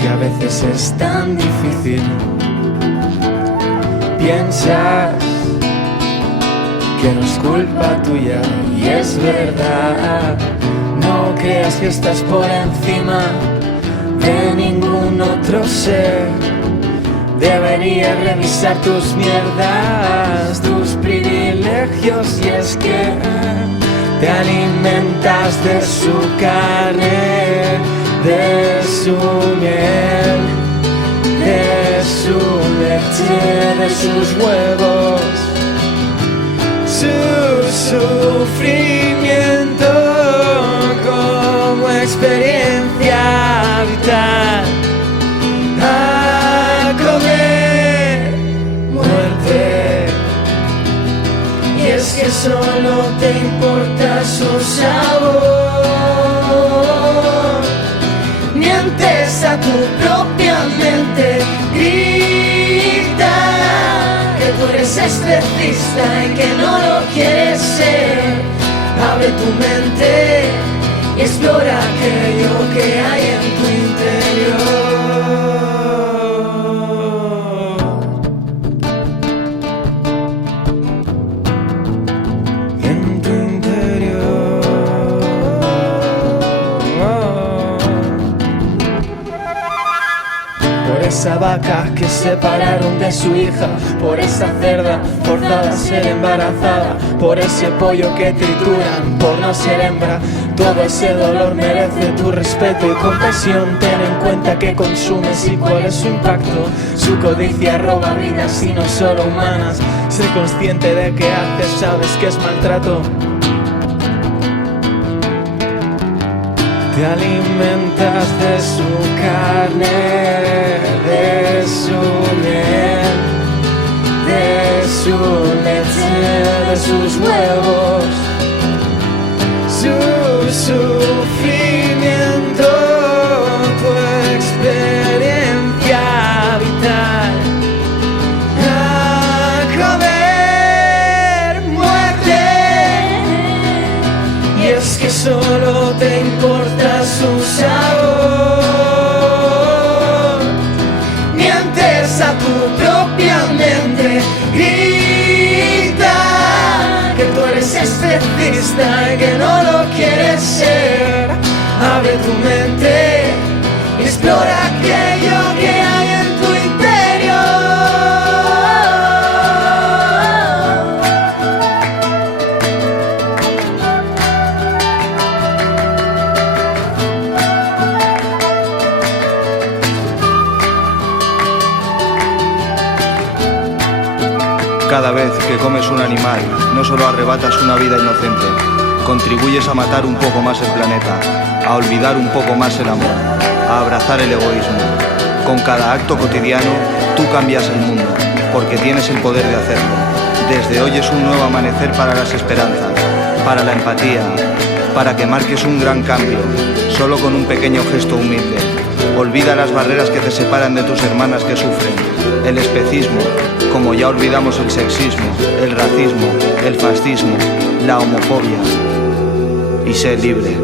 que a veces es tan difícil. Piensas que no es culpa tuya y es verdad. No creas que estás por encima de ningún otro ser. Deberías revisar tus mierdas, tus privilegios, y es que te alimentas de su carne, de su miel, de su leche, de sus huevos, su sufrimiento como experiencia vital. A comer muerte, y es que solo te importa su sabor. Mientes a tu propia mente, grita que tú eres estrecista y que no lo quieres ser. Abre tu mente y explora aquello que hay en tu interior. En tu interior. Por esa vaca que separaron de su hija, por esa cerda forzada a ser embarazada, por ese pollo que trituran por no ser hembra. Todo ese dolor merece tu respeto y compasión. Ten en cuenta qué consumes y cuál es su impacto. Su codicia roba vidas y no solo humanas. Sé consciente de que haces, sabes que es maltrato. Te alimentas de su carne, de su miel, de su leche, de sus huevos, su sufrimiento, tu experiencia vital. A comer muerte, y es que solo te importa su sabor. Mientes a tu propia mente, grita que tú eres estrecista y que no lo quieres ser. Abre tu mente y explora aquello que hay en tu interior. Cada vez que comes un animal, no solo arrebatas una vida inocente, contribuyes a matar un poco más el planeta, a olvidar un poco más el amor, a abrazar el egoísmo. Con cada acto cotidiano, tú cambias el mundo, porque tienes el poder de hacerlo. Desde hoy es un nuevo amanecer para las esperanzas, para la empatía, para que marques un gran cambio, solo con un pequeño gesto humilde. Olvida las barreras que te separan de tus hermanas que sufren, el especismo, como ya olvidamos el sexismo, el racismo, el fascismo, la homofobia. Y sé libre.